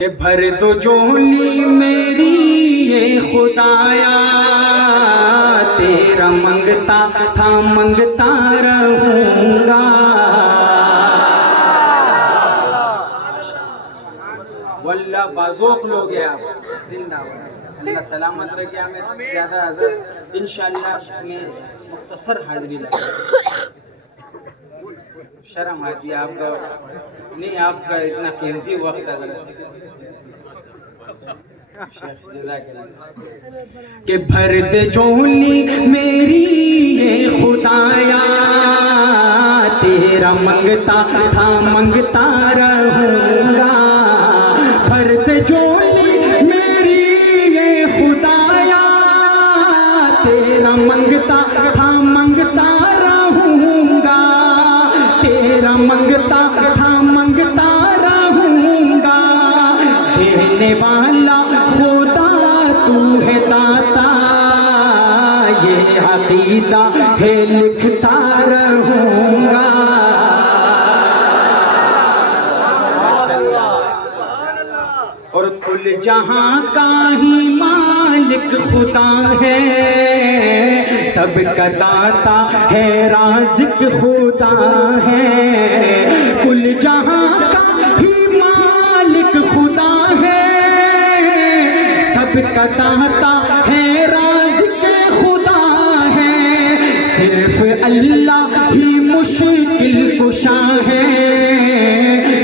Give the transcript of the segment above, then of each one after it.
کہ بھر دو جولی میری یہ خدایا، تیرا منگتا تھا منگتا رہوں گا۔ واللہ بازوق لوگ ہیں آپ، زندہ ہوئے اللہ سلامت رکھے ہمیں۔ زیادہ حضرت انشاءاللہ میں مختصر حاضری لگا، شرم آتی ہے آپ کا نہیں، آپ کا اتنا قیمتی وقت حضرت کہ بھر دے جولی میری یہ خدایا، تیرا منگتا تھا منگتا رہوں گا۔ بھر دے جولی میری یہ خدایا، تیرا منگتا تھا منگتا رہوں گا، تیرا منگتا تھا منگتا رہوں گا۔ دینے والا خدا تو ہے داتا، یہ عقیدہ ہے لکھتا رہوں گا۔ اور کل جہاں کا ہی مالک خدا ہے، سب کا داتا ہے رازق خدا ہے۔ کل جہاں کا ہی مالک خدا ہے، سب کا داتا ہے رازق خدا ہے۔ صرف اللہ ہی مشکل کشا ہے،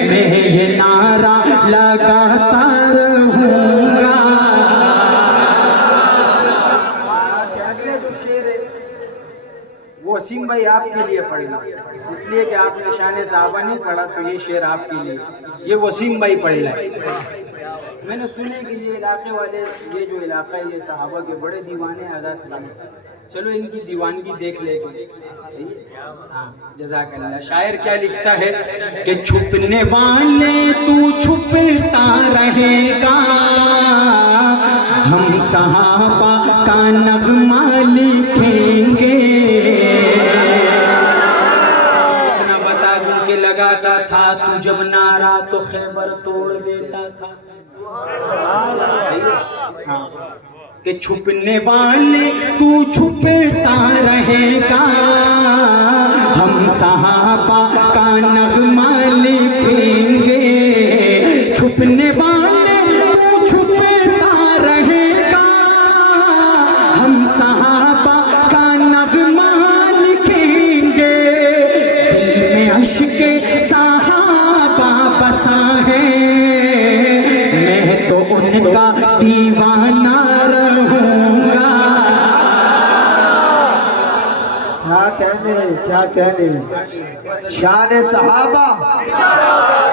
میں یہ نعرہ لگاتا رہوں گا۔ وہ وسیم بھائی آپ کے لیے پڑھنا، اس لیے کہ آپ نے شان صحابہ نہیں پڑھا تو یہ شعر آپ کے لیے، یہ وسیم بھائی پڑھ لائے۔ میں نے سنے کہ یہ علاقے والے، یہ جو علاقہ ہے یہ صحابہ کے بڑے دیوانے آزاد سے، چلو ان کی دیوانگی دیکھ لے گے۔ ہاں جزاک اللہ۔ شاعر کیا لکھتا ہے کہ چھپنے والے تو چھپتا رہے گا، ہم صحابہ کا نغمہ لکھیں گے۔ اتنا بتا دوں کہ لگاتا تھا تو جب نعرہ تو خیبر توڑ دیتا تھا۔ ہاں کہ چھپنے والے تو چھپتا رہے گا، ہم صحابہ کا نغمہ لکھیں گے۔ چھپنے والے تو چھپتا رہے گا، ہم صحابہ کا نغمہ لکھیں گے۔ دل میں عشق صحابہ بسا ہے، میں تو ان کا دیوانہ رہوں گا۔ کیا کہنے شان صحابہ،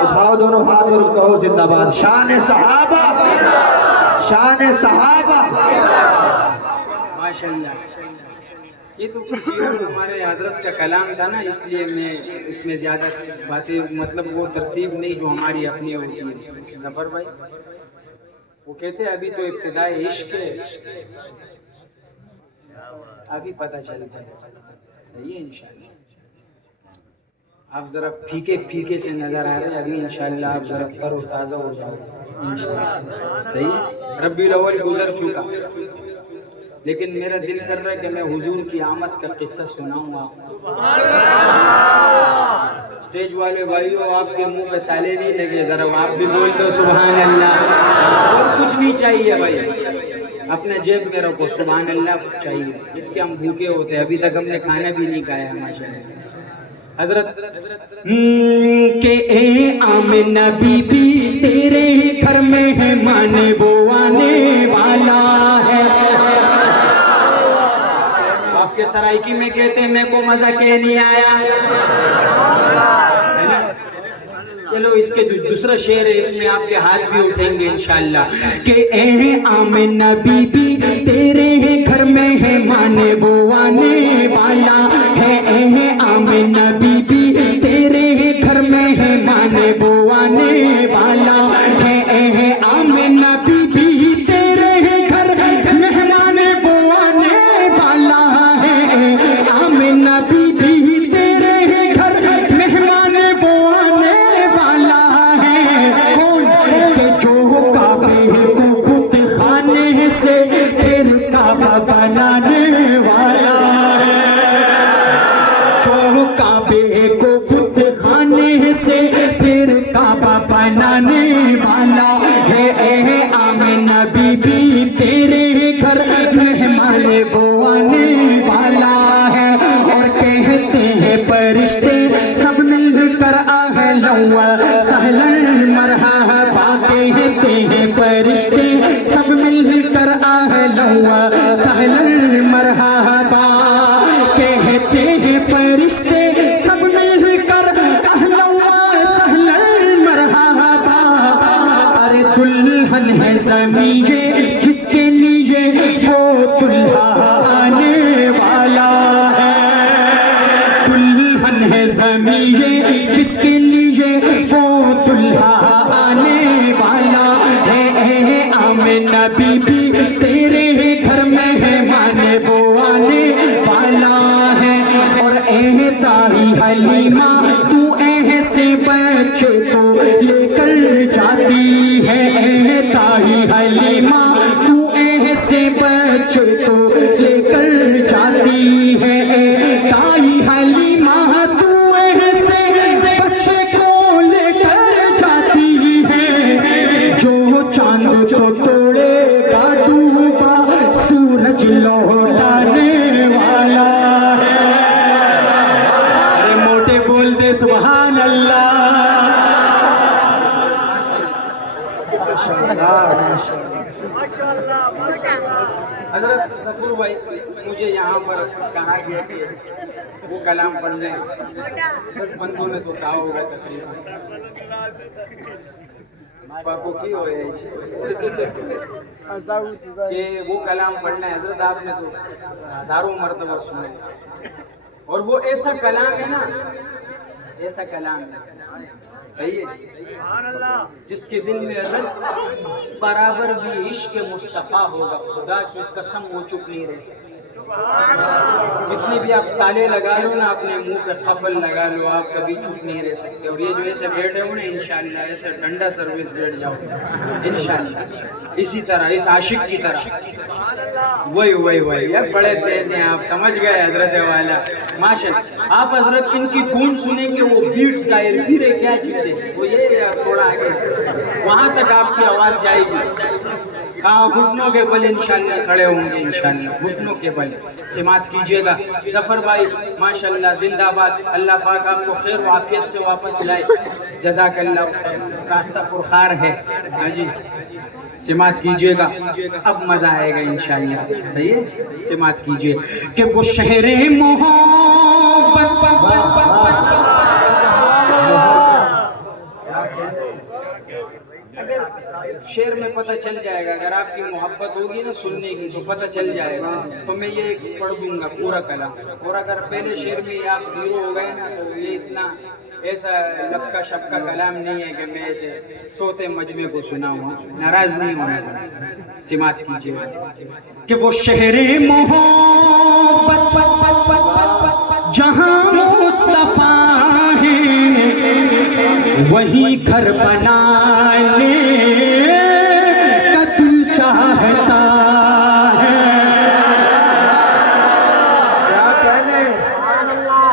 اٹھاؤ دونوں ہاتھ اور کہو زندہ باد۔ شان صحابہ، شان صحابہ۔ ماشاءاللہ، یہ تو کسی ہمارے حضرت کا کلام تھا نا، اس لیے میں اس میں زیادہ باتیں مطلب وہ ترتیب نہیں جو ہماری اپنی ہوتی ہے۔ ظفر بھائی وہ کہتے ہیں ابھی تو ابتدائی عشق ہے، ابھی پتہ چلتا ہے۔ صحیح ہے انشاءاللہ، آپ ذرا پھیکے پھیکے سے نظر آ رہے ہیں، ابھی انشاءاللہ آپ ذرا تر و تازہ ہو جاؤ انشاءاللہ۔ صحیح ہے، ربیع الاول گزر چکا، لیکن میرا دل کر رہا ہے کہ میں حضور کی آمد کا قصہ سناؤں آپ کو۔ اسٹیج والے بھائیوں، آپ کے منہ پہ تالے نہیں لگے، ذرا آپ بھی بول دو سبحان اللہ۔ اور کچھ نہیں چاہیے بھائی، اپنے جیب میں رکھو، سبحان اللہ چاہیے، اس کے ہم بھوکے ہوتے ہیں، ابھی تک ہم نے کھانا بھی نہیں کھایا ماشاءاللہ۔ حضرت کہ اے آمنہ بی بی تیرے گھر مہمان وہ آنے والا ہے۔ آپ کے سرائکی میں کہتے ہیں میں کو مزہ کہ نہیں آیا، چلو اس کے دوسرا شعر ہے، اس میں آپ کے ہاتھ بھی اٹھیں گے انشاءاللہ۔ کہ اے آمنہ بی بی تیرے گھر مہمان وہ آنے والا ہے، اے آمنہ بی بی تیرے گھر مہمان وہ آنے والا ہے، اے آمنہ بی بی تیرے گھر مہمان وہ آنے والا ہے، اے آمنہ بی بی تیرے گھر مہمان وہ آنے والا ہے۔ کون کہ جو والا ہے، اے آمنہ بی بی تیرے گھر مہمان وہ آنے والا ہے، اور کہتے ہیں فرشتے سب مل کر اہلا و سہلا مرحبا، کہتے ہیں فرشتے سب مل کر اہلا و سہلا مرحبا، کہتے ہیں فرشتے سب مل کر اہلا و سہلا مرحبا، ارے دلہن ہے زمین جس کے لیے وہ دلہا آنے والا ہے، دلہن ہے زمین جس کے لیے وہ دلہا آنے والا ہے، اے آمنہ بی بی تیرے گھر مہمان وہ آنے والا ہے، اور اے دائی حلیمہ تو ایسے بچے کو لے کر جاتی ہے، اے دائی حلیمہ تو ایسے بچے کو لے کر جاتی ہے، اے دائی حلیمہ تو ایسے بچے کو لے کر جاتی ہے، جو چاند کو توڑے گا ڈوبا سورج لوٹانے والا ہے، ارے موٹے بول دے سبحان اللہ۔ حضرت ظفور بھائی مجھے یہاں پر کہا گیا کہ وہ کلام پڑھنے 10 بندوں نے تو کہا ہوگا تقریباً باپو کی ہو رہے کہ وہ کلام پڑھنا ہے، حضرت آپ نے تو ہزاروں مرتبہ سنے، اور وہ ایسا کلام ہے نا، ایسا کلام ہے صحیح ہے جس کے دل میں رنگ برابر بھی عشق مصطفیٰ ہوگا، خدا کی قسم وہ چپ نہیں رہ سکتی، جتنی بھی آپ تالے لگا لو نا، اپنے منہ پہ قفل لگا لو، آپ کبھی چپ نہیں رہ سکتے، اور یہ جو ایسے بیٹھے ہو نا انشاءاللہ ایسے ڈنڈا سروس بیٹھ جاؤ انشاءاللہ، اسی طرح اس عاشق کی طرح، وہی یہ بڑے تیز ہیں آپ، سمجھ گئے حضرت والا ماشاءاللہ، آپ حضرت ان کی گون سنیں گے، وہ بیٹ ظاہر بھی رہے کیا چیز ہے وہ یہ تھوڑا آگے وہاں تک آپ کی آواز جائے گی، ہاں گھٹنوں کے بل انشاءاللہ کھڑے ہوں گے انشاءاللہ، گھٹنوں کے بل سماعت کیجئے گا۔ ظفر بھائی ماشاءاللہ زندہ باد، اللہ پاک آپ کو خیر و عافیت سے واپس لائے، جزاک اللہ، راستہ پرخار ہے، ہاں جی سماعت کیجئے گا، اب مزہ آئے گا انشاءاللہ، صحیح ہے سماعت کیجئے کہ وہ شہر محبت اگر شعر میں پتہ چل جائے گا، اگر آپ کی محبت ہوگی نا سننے کی تو پتہ چل جائے گا، تو میں یہ پڑھ دوں گا پورا کلام، اور اگر پہلے شعر میں آپ زیرو ہو گئے نا تو یہ اتنا ایسا لپکا شپکا کلام نہیں ہے کہ میں ایسے سوتے مجمع کو سنا ہوں، ناراض نہیں ہونا، سماعت کیجئے کہ وہ شہر محبت جہاں مصطفیٰ ہے وہی گھر بنانے کا دل چاہتا ہے،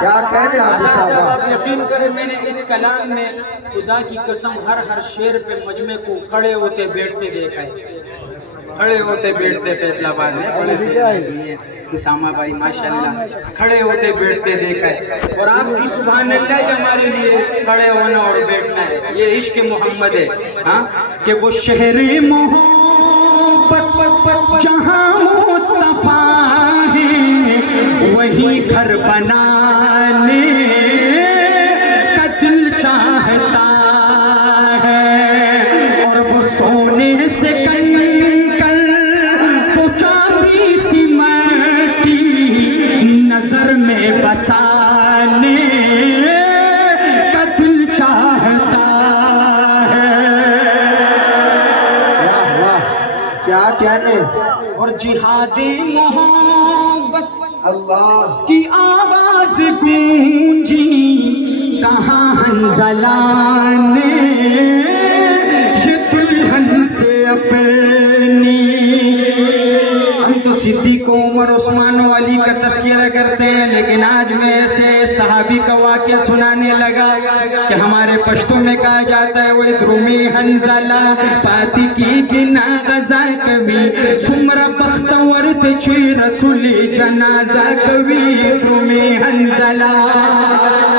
کیا کہنے حافظ صاحب، آپ یقین کریں میں نے اس کلام میں خدا کی قسم ہر شعر پہ مجمع کو کھڑے ہوتے بیٹھتے دیکھا ہے، کھڑے ہوتے بیٹھتے فیصلہ آباد میں اسامہ بھائی ماشاءاللہ کھڑے ہوتے بیٹھتے دیکھا ہے، اور آپ کی سبحان اللہ ہی ہمارے لیے کھڑے ہونا اور بیٹھنا ہے، یہ عشق محمد ہے، ہاں کہ وہ شہر محبت جہاں مصطفیٰ ہے وہی گھر بنانے کا دل چاہتا ہے، اور وہ سونے سے کنکر وہ چاندی سی مٹی نظر میں بسانے کا دل چاہتا ہے، واہ واہ کیا کہنے، اور جہاد محبت اللہ کی آواز گونجی کہاں حنظلہ نے یہ دلہن سے اپنی، ہم تو صدیق عمر عثمان و علی کا تذکرہ کرتے ہیں لیکن آج آج میں ایسے صحابی کا واقعہ سنانے لگا کہ ہمارے پشتوں میں کہا جاتا ہے وہ درومی حنزلہ پاتی کی گنا غزا کبھی سمرا بختور تھے چوئی رسولی جنازہ کبھی درومی حنزلہ.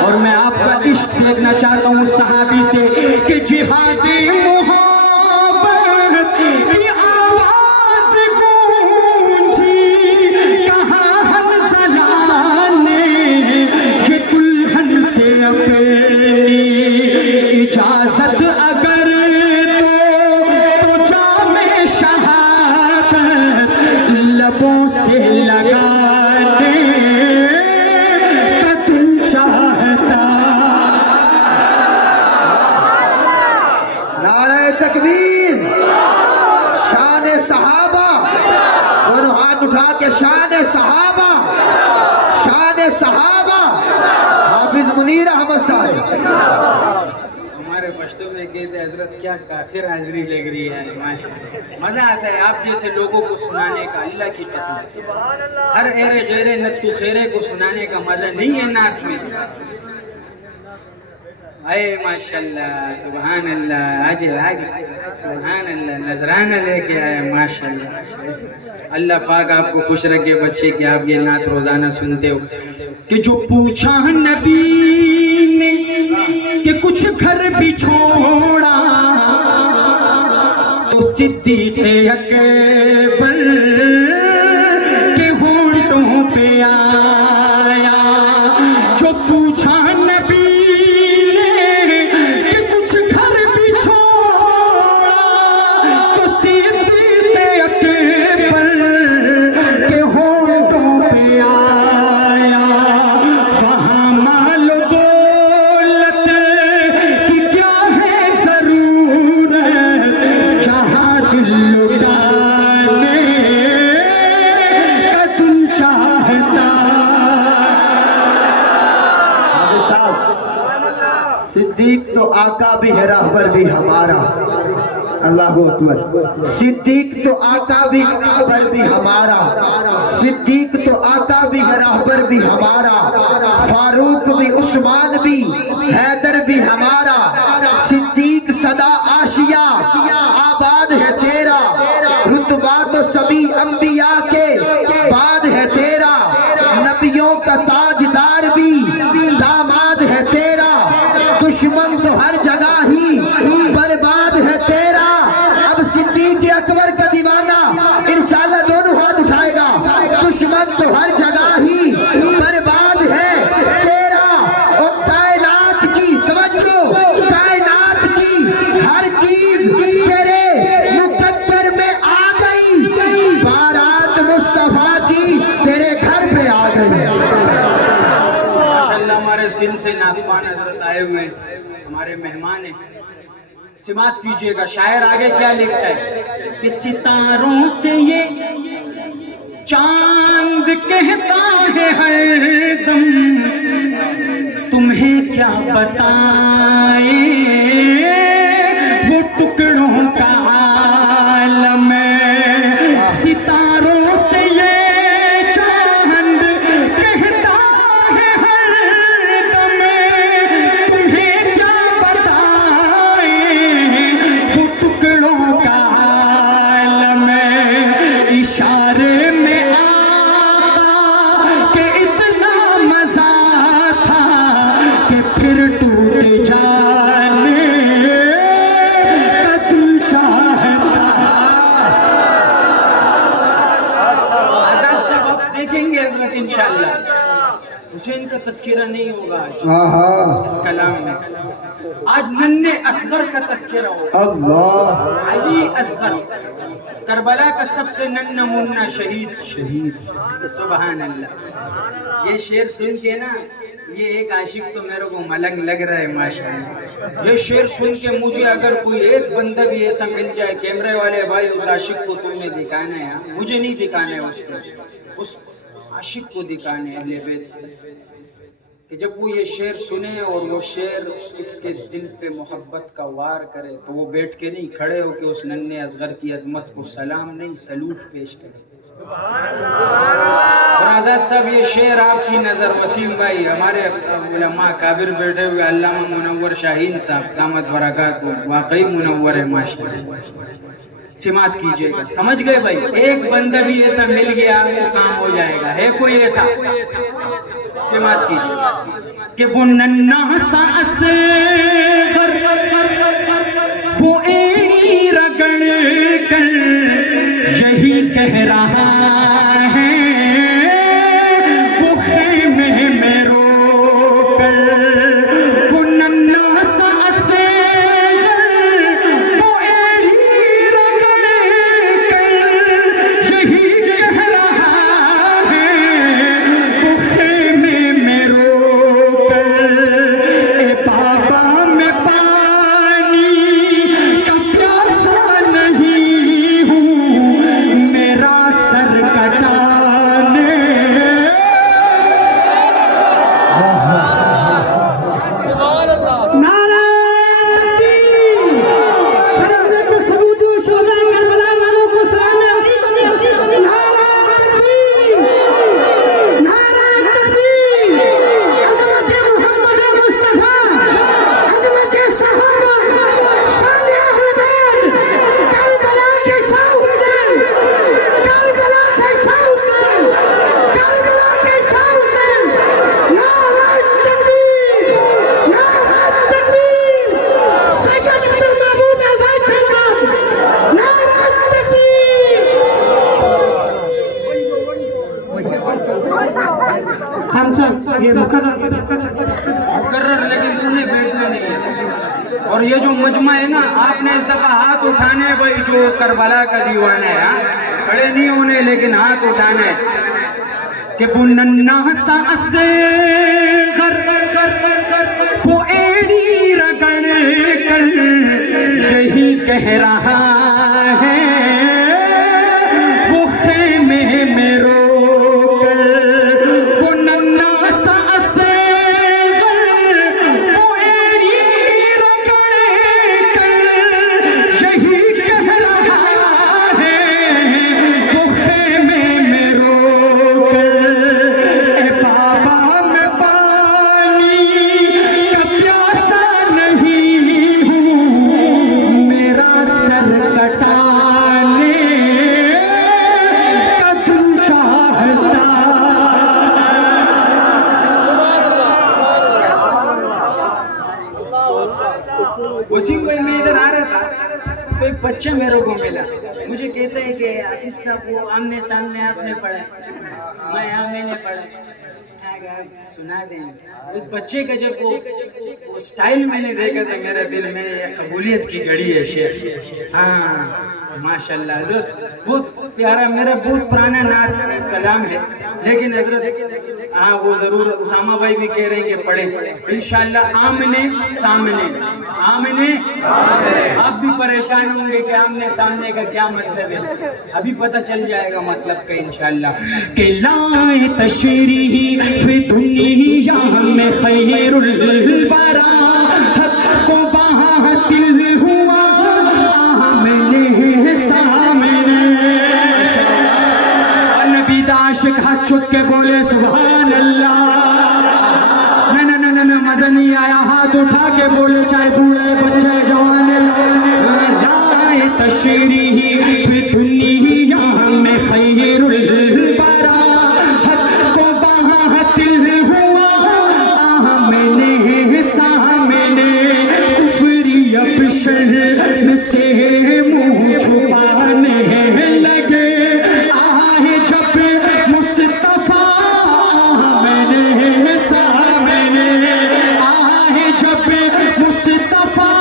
اور میں آپ کا عشق دیکھنا چاہتا ہوں صحابی سے کہ جہادی محبت کی آواز گونجی کہاں حنزلہ نے یہ دلہن سے اپنی اجازت اگر تو جام شہادت لبوں سے لگانے کا دل چاہتا. نعرہ تکبیر. شان صحابہ. دونوں ہاتھ اٹھا کے شان صحابہ. شان صحابہ. حافظ منیر احمد صاحب. ہمارے پشتوں میں کہتے ہیں حضرت کیا کافر حاضری لگ رہی ہے ماشاءاللہ. مزہ آتا ہے آپ جیسے لوگوں کو سنانے کا, اللہ کی قسم. ہر ایرے غیرے نتو خیرے کو سنانے کا مزہ نہیں ہے نعت میں. اے ماشاءاللہ سبحان اللہ. آج سبحان اللہ نذرانہ لے کے آئے ماشاءاللہ. اللہ پاک آپ کو خوش رکھے بچے کہ آپ یہ نعت روزانہ سنتے ہو. کہ جو پوچھا نبی نے کہ کچھ گھر بھی چھوڑا تو صدیق اکبر کے ہونٹوں پہ آیا. جو پوچھا نبی نے کہ کچھ گھر بھی چھوڑا تو صدیق اکبر کے ہونٹوں پہ آیا. وہاں مال و دولت کی کیا ہے ضرورت جہاں دل لٹانے کا دل چاہتا. صدیق تو آقا بھی ہے راہبر بھی ہمارا. اللہ اکبر. صدیق تو آقا بھی راہبر بھی ہمارا. صدیق تو آقا بھی ہے راہبر بھی ہمارا. فاروق بھی عثمان بھی حیدر بھی ہمارا. صدیق صدا آشیا آباد ہے تیرا. رتبہ تو سبھی انبیاء کے بعد ہے تیرا. نبیوں کا تاجدار بھی داماد ہے تیرا. دشمن تو ہر جگہ ہی برباد ہے تیرا. اب صدیق اکبر کا دیوانہ انشاءاللہ دونوں ہاتھ اٹھائے گا. دشمن تو ہر جگہ ہی برباد ہے تیرا. اور کائنات کی توجہ, کائنات کی ہر چیز تیرے مقدر میں آ گئی. بارات مصطفیٰ جی تیرے گھر پہ آ گئی. ماشاءاللہ ہمارے سندھ سے ناظران حضرت آئے ہوئے ہمارے مہمان ہیں. سماعت کیجئے گا. شاعر آگے کیا لکھتا ہے کہ ستاروں سے یہ چاند کہتا ہے ہر دم تمہیں کیا بتائیں وہ ٹکڑوں کا عالم ہے. ستاروں سے یہ چاند کہتا ہے ہر دم تمہیں کیا بتائیں وہ ٹکڑوں کا عالم ہے. اشارے میں آقا کہ اتنا مزہ تھا کہ پھر ٹوٹ جانے کا دل چاہتا. آزاد صاحب آپ دیکھیں گے حضرت انشاءاللہ حسین کا تذکرہ نہیں ہوگا آج آہا اس کلام میں. آج ننھے اصغر کا تذکرہ ہوگا. اللہ. علی اصغر کربلا کا سب سے ننھا منہ شہید. سبحان اللہ. یہ شعر سن کے نا یہ ایک عاشق تو میرے کو ملنگ لگ رہا ہے ماشاءاللہ. یہ شعر سن کے مجھے اگر کوئی ایک بندہ بھی ایسا مل جائے کیمرے والے بھائی اس عاشق کو تم نے دکھانا ہے, مجھے نہیں دکھانا ہے, اس عاشق کو دکھانے اہل بیت کہ جب وہ یہ شعر سنے اور وہ شعر اس کے دل پہ محبت کا وار کرے تو وہ بیٹھ کے نہیں کھڑے ہو کے اس ننھے اصغر کی عظمت کو سلام نہیں سلوٹ پیش کرے. اور آزاد صاحب یہ شعر آپ کی نظر، وسیم بھائی ہمارے علماء کابر بیٹھے ہوئے علامہ منور شاہین صاحب دامت برکات، واقعی منور ہے ماشاءاللہ، سماعت کیجئے گا. سمجھ گئے بھائی؟ ایک بندہ بھی ایسا مل گیا تو کام ہو جائے گا. ہے کوئی ایسا؟ سماعت کیجئے کہ وہ ننھا سا اصغر وہ ایڑی رگڑ کر یہی کہہ رہا ہے، وہ خیمے میں رو کر، وہ ننھا سا اصغر وہ ایڑی رگڑ کر یہی کہہ رہا ہے، وہ خیمے میں رو کر، اے بابا میں پانی کا پیاسا نہیں ہوں، میرا سر کٹانے. نعرہ تکبیر! کھڑے ہونے کو ثبوت دو، شہدائے کربلا والوں کو سلام. نعرہ تکبیر! نعرہ تکبیر! عظمت محمد مصطفیٰ، عظمت صحابہ، شان اہل بیت، کربلا کے شاہ حسین، کربلا کے شاہ حسین، کربلا کے شاہ حسین. نعرہ تکبیر! نعرہ تکبیر! سید عبد المعبود آزاد شاہ صاحب، نعرہ تکبیر! خان صاحب یہ مقرر مقرر، لیکن انہیں بیٹھنا نہیں ہے. اور یہ جو مجمع ہے نا، آپ نے اس دفعہ ہاتھ اٹھانے ہیں بھائی جو کربلا کا دیوانہ ہے. ہاں کھڑے نہیں ہونے لیکن ہاتھ اٹھانے ہیں کہ وہ ننھا سا اصغر وہ ایڑی رگڑ کر یہی کہہ رہا ہے، وہ خیمے میں رو کر، وہ ننھا سا اصغر وہ ایڑی رگڑ کر یہی کہہ رہا ہے، وہ خیمے میں رو کر، اے بابا میں پانی کا پیاسا نہیں ہوں، میرا سر کٹانے کا دل چاہتا. وسیم بھائی میں ادھر آ رہا تھا تو ایک بچہ میرے کو ملا، مجھے کہتا ہے کہ حافظ صاحب وہ آمنے سامنے آپ نے پڑھا. میں یہاں میں نے پڑھا. سنا دیں. اس بچے کا جب وہ سٹائل میں نے دیکھا تھا میرے دل میں یہ قبولیت کی گھڑی ہے شیخ. ہاں ماشاءاللہ حضرت بہت پیارا، میرا بہت پرانا نعت کلام ہے، لیکن حضرت ہاں وہ ضرور اسامہ بھائی بھی کہہ رہے ہیں کہ پڑھیں انشاءاللہ. آمنے سامنے، آمنے آپ بھی پریشان ہوں گے کہ آمنے سامنے کا کیا مطلب ہے، ابھی پتہ چل جائے گا مطلب کا انشاءاللہ. کہ لائے تشریف دنیا میں خیر الورا، حق کو باطل ہوا آمنے سامنے. نبی دا عاشق ہاتھ چک کے بولے سبحان اللہ. نہ مزہ نہیں آیا، ہاتھ اٹھا کے بولے چاہے بوڑھے بچے جوان. لائے تشریف دنیا میں خیر الورا، حق کو باطل ہوا آمنے سامنے. کفری اب شرم سے منہ چھپانے لگے، آئے جب مصطفیٰ آمنے سامنے، آئے جب مصطفیٰ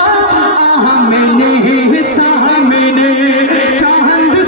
آمنے سامنے. چاند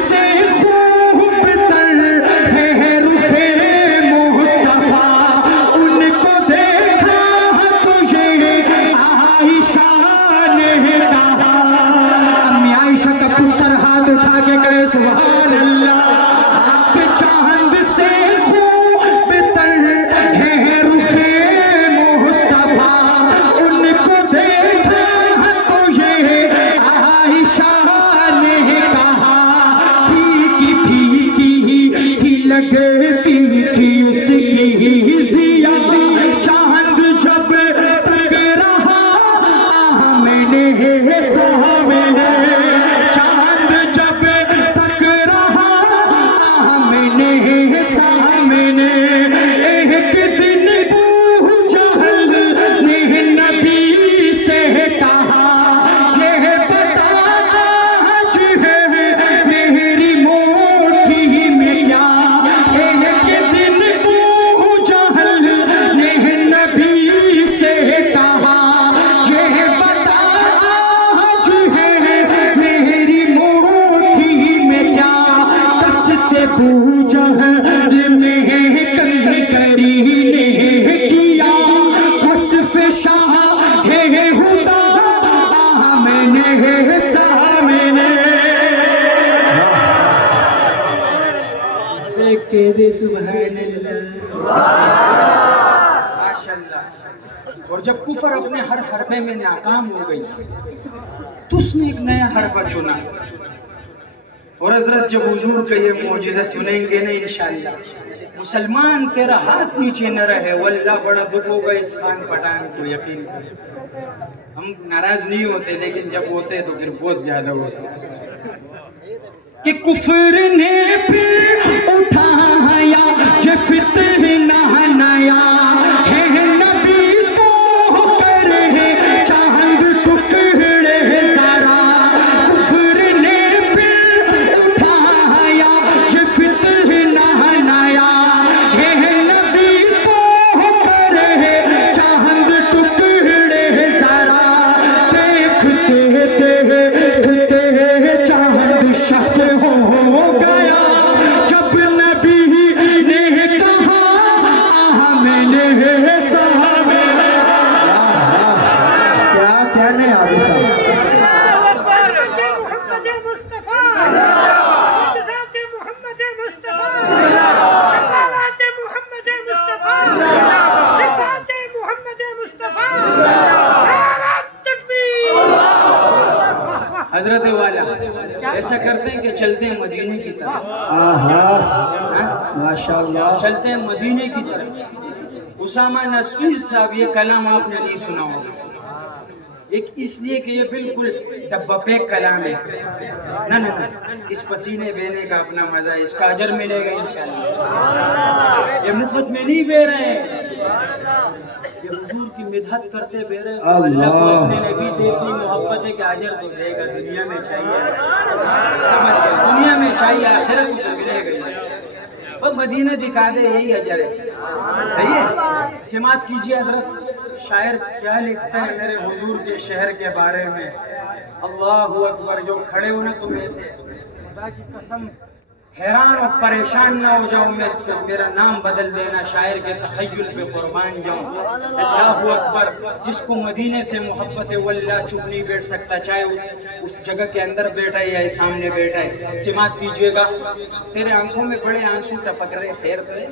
کہہ دے سبحان اللہ ماشاءاللہ. اور جب کفر اپنے ہر حربے میں ناکام ہو گئی تو اس نے ایک نیا حربہ چنا. اور حضرت جب حضور کا یہ معجزہ سنیں گے نا انشاءاللہ مسلمان تیرا ہاتھ نیچے نہ رہے واللہ بڑا دکھ ہوگا اس خان پٹھان کو. یقین کرو ہم ناراض نہیں ہوتے لیکن جب ہوتے تو پھر بہت زیادہ ہوتے. کہ کفر نے پھر اٹھایا یہ فتنہ نیا ہے نبی تو کرے چاند ٹکڑے سارا. کفر نے پھر اٹھایا یہ فتنہ نیا ہے نبی تو کرے چاند ٹکڑے سارا. دیکھتے دیکھتے چاند شخص ہو گیا جب نبی نے کہا میں نے صاحب. کیا کہنے ہیں آپ صاحب. محمد مصطفیٰ اعتزاز محمد مصطفیٰ کمالات محمد مصطفیٰ رفعت محمد مصطفیٰ. نعرہ تکبیر. حضرت والا ایسا کرتے ہیں کہ چلتے ہیں مدینے کی طرف. ماشاءاللہ. چلتے ہیں مدینے کی طرف. اسامہ نسوی صاحب یہ کلام آپ نے نہیں سنا ہوگا ایک اس لیے کہ یہ بالکل ڈبہ پیک کلام ہے. نہ نہ نہ اس پسینے بہنے کا اپنا مزہ ہے. اس کا اجر ملے گا انشاءاللہ. یہ مفت میں نہیں بہ رہے ہیں. یہ حضور کی مدحت کرتے بہ رہے ہیں. اللہ کو اپنے نبی سے اتنی محبت ہے کہ اجر تو دے گا. دنیا میں چاہیے سمجھ گئے. دنیا میں چاہیے آخرت میں تو ملے گا. وہ مدینہ دکھا دے یہی اجر ہے. صحیح ہے. سماعت کیجیے حضرت شاعر کیا لکھتا ہے میرے حضور کے شہر کے بارے میں. اللہ اکبر. جو کھڑے ہو نا تم ایسے خدا کی قسم حیران اور پریشان نہ ہو جاؤ. میں میرا نام بدل دینا شاعر کے تخیل پہ قربان جاؤں. اللہ اکبر. جس کو مدینے سے محبت ہے وہ اللہ چپ نہیں بیٹھ سکتا چاہے اس جگہ کے اندر بیٹھا ہے یا سامنے بیٹھا ہے. سماعت کیجیے گا. تیرے آنکھوں میں بڑے آنسو ٹپک رہے خیر پہ.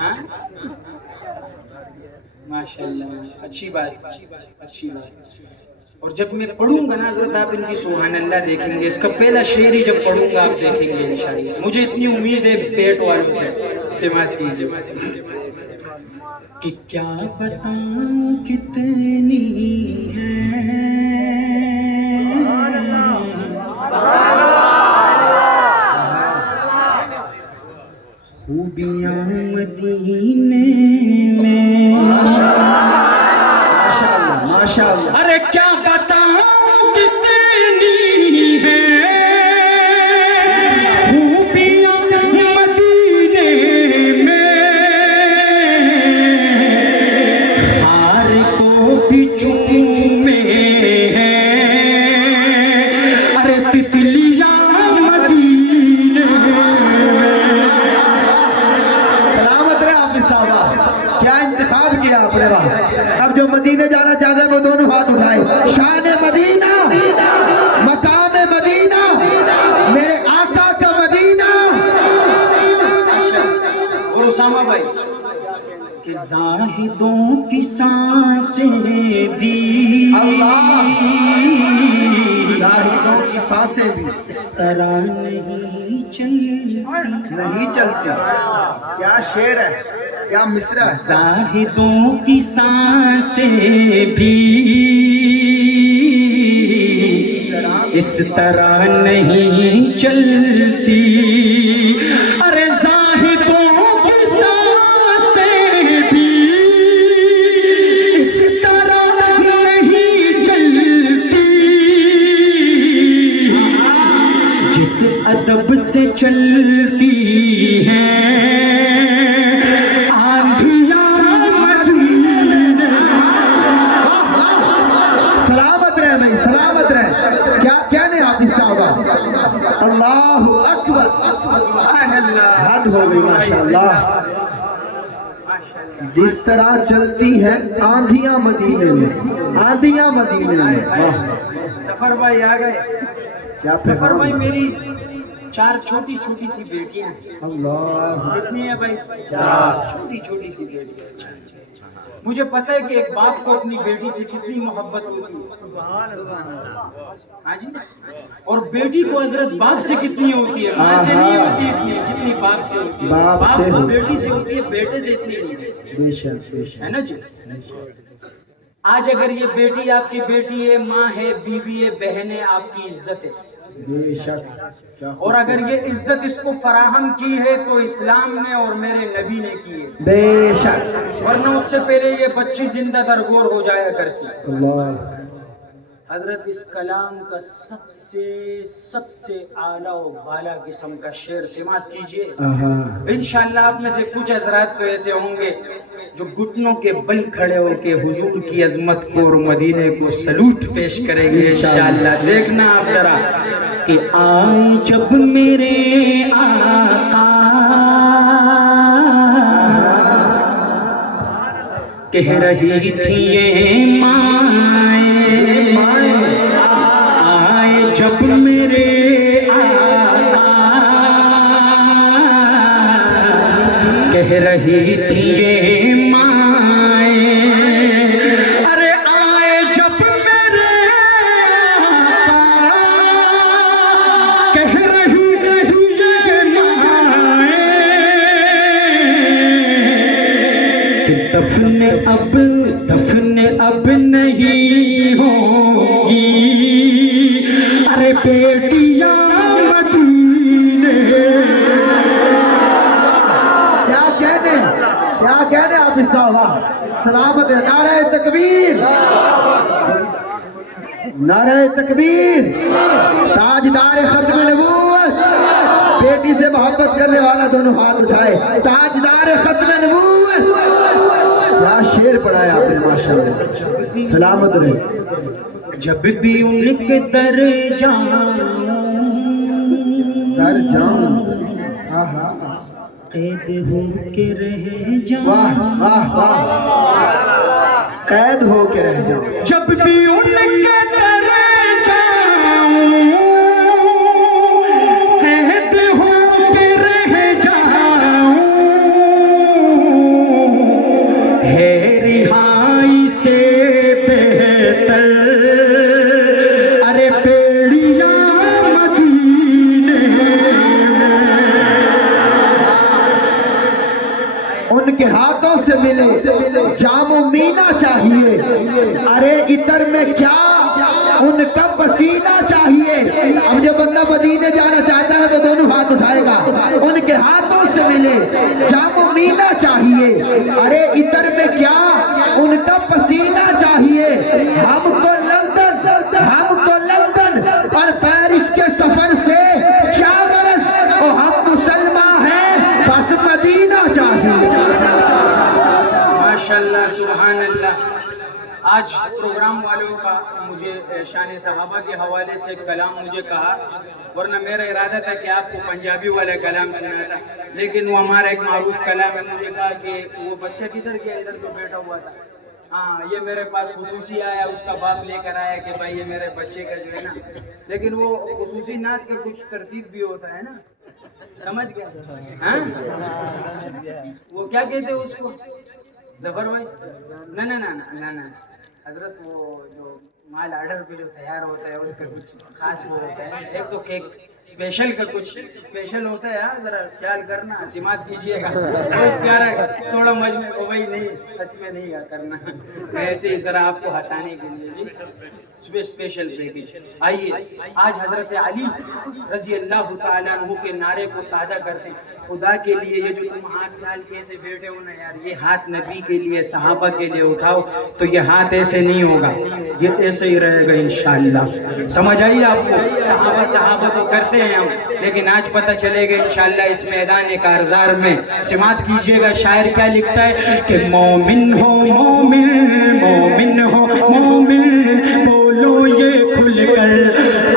ہاں ماشاءاللہ. اچھی بات اچھی بات. اور جب میں پڑھوں گا نا حضرت آپ ان کی سبحان اللہ دیکھیں گے. اس کا پہلا شعر ہی جب پڑھوں گا آپ دیکھیں گے انشاءاللہ. مجھے اتنی امید ہے پیٹ والوں سے. سماعت کیجیے. کہ کیا بتاؤں کتنی ہے خوبیاں مدینے میں. ماشاءاللہ ماشاءاللہ. ارے کیا بتاؤں کتنی ہے خوبیاں مدینے میں. خار کو بھی چومے ہیں ارے تتلیاں مدینے میں. سلامت رہے آپ صاحبہ. کیا انتخاب کیا آپ نے وہاں. اب جو مدینے جانا چاہتے ہیں وہ دونوں ہاتھ اٹھائے. شان مدینہ مقام مدینہ میرے آقا کا مدینہ. اور اسامہ بھائی کہ زاہدوں کی سانسیں بھی زاہدوں کی سانسیں بھی اس طرح نہیں چلتی. نہیں چلتی. کیا شعر ہے کیا مصرع ہے. زاہدوں کی سانسیں بھی اس طرح نہیں چلتی. ارے زاہدوں کی سانسیں بھی اس طرح نہیں چلتی. جس ادب سے چلتی ہیں سلامت رہے بھائی سلامت رہے. کیا کہنے آپ اس صحابہ. اللہ اکبر. حد ہو گئی ماشاءاللہ. جس طرح چلتی ہیں آندھیاں مدینے میں. آندھیاں مدینے میں. سفر بھائی آ گئے. کیا سفر بھائی 4 چھوٹی چھوٹی سی بیٹیاں ہیں. اللہ کتنی ہیں بھائی؟ 4 چھوٹی چھوٹی سی بیٹیاں. مجھے پتہ ہے کہ ایک باپ کو اپنی بیٹی سے کتنی محبت ہوتی ہے. ہاں جی. اور بیٹی کو حضرت باپ سے کتنی ہوتی ہے؟ ماں سے نہیں ہوتی اتنی جتنی باپ سے ہوتی ہے. باپ باپ سے کو بیٹی سے ہوتی ہے، بیٹے سے اتنی نہیں ہوتی بے شک بے شک. ہے نا جی. آج اگر یہ بیٹی آپ کی بیٹی ہے، ماں ہے، بیوی ہے، بہن ہے، آپ کی عزت ہے. بے شک. کیا اور اگر یہ عزت اس کو فراہم کی ہے تو اسلام نے اور میرے نبی نے کی ہے، بے شک. ورنہ اس سے پہلے یہ بچی زندہ درگور ہو جایا کرتی. اللہ حضرت اس کلام کا سب سے اعلیٰ و بالا قسم کا شعر سماعت کیجئے. انشاءاللہ آپ میں سے کچھ حضرات تو ایسے ہوں گے جو گھٹنوں کے بل کھڑے ہو کے حضور کی عظمت کو اور مدینے کو سلوٹ پیش کریں گے انشاءاللہ. دیکھنا آپ ذرا کہ آئے جب میرے آقا کہہ رہی تھی یہ مائیں، آئے جب میرے آقا کہہ رہی تھی یہ مائیں، ارے آئے جب میرے آقا کہہ رہی تھی یہ مائیں کہ دفن اب نہیں ہوگی، ارے بیٹیاں مدینے. کیا کہنے آپ اس صاحبہ سلامت ہے. نعرہ تکبیر، نعرہ تکبیر. تاجدار ختم نبوت، بیٹی سے محبت کرنے والا دونوں ہاتھ اٹھائے. تاجدار ختم نبوت. کیا شعر پڑھایا آپ نے ماشاءاللہ. سلامت رہے. جب بھی ان کے در جاؤں قید ہو کے رہ جاؤں. واہ واہ واہ. قید ہو کے رہ جاؤں. جب بھی ان کے در جاؤں قید ہو کے رہ جاؤں، ہے رہائی سے بہتر ارے بیڑیاں مدینے. ان کے ہاتھوں سے ملے جام و مینا چاہیے، ارے عطر میں کیا ان کا پسینہ چاہیے. اب جو بندہ مدینے جانا چاہتا ہے تو دونوں ہاتھ اٹھائے گا. ان کے ہاتھوں سے ملے جام و مینا چاہیے، ارے عطر میں کیا ان کا پسینہ چاہیے. ہم کو لندن اور پیرس کے سفر سے کیا غرض، اور ہم مسلمان ہیں بس مدینہ چاہیے. ماشاءاللہ سبحان اللہ. آج پروگرام والوں کا مجھے شان صحابہ کے حوالے سے کلام مجھے کہا، ورنہ میرا ارادہ تھا کہ آپ کو پنجابی والا کلام سنانا، لیکن وہ ہمارا ایک معروف کلام ہے. مجھے کہا کہ وہ بچہ کدھر گیا؟ ادھر تو بیٹھا ہوا تھا. ہاں یہ میرے پاس خصوصی آیا، اس کا باپ لے کر آیا کہ بھائی یہ میرے بچے کا جو ہے نا، لیکن وہ خصوصی نعت کا کچھ ترتیب بھی ہوتا ہے نا، سمجھ گیا؟ ہاں وہ کیا کہتے ہیں اس کو؟ ظفر بھائی نہ حضرت، وہ جو مال آرڈر پہ جو تیار ہوتا ہے اس کا کچھ خاص وہ ہوتا ہے. ایک تو کیک اسپیشل کا کچھ اسپیشل ہوتا ہے. ذرا خیال کرنا، سماعت کیجئے گا. بہت پیارا تھوڑا مجمع کو وہی نہیں، سچ میں نہیں گا کرنا، ایسے ہی ذرا آپ کو ہنسانے کے لیے جی اسپیشل پیکج. آئیے آج حضرت علی رضی اللہ تعالیٰ عنہ کے نعرے کو تازہ کرتے ہیں. خدا کے لیے یہ جو تم ہاتھ ڈال کے ایسے بیٹھے ہو نا یار، یہ ہاتھ نبی کے لیے صحابہ کے لیے اٹھاؤ تو یہ ہاتھ ایسے نہیں ہوگا، یہ ایسے ہی رہے گا انشاءاللہ. سمجھ آئیے آپ کو؟ صحابہ تو کرتے ہیں ہم، لیکن آج پتہ چلے گا انشاءاللہ اس میدان کارزار میں. سماعت کیجئے گا شاعر کیا لکھتا ہے کہ مومن ہو مومن ہو مومن، بولو یہ کھل کر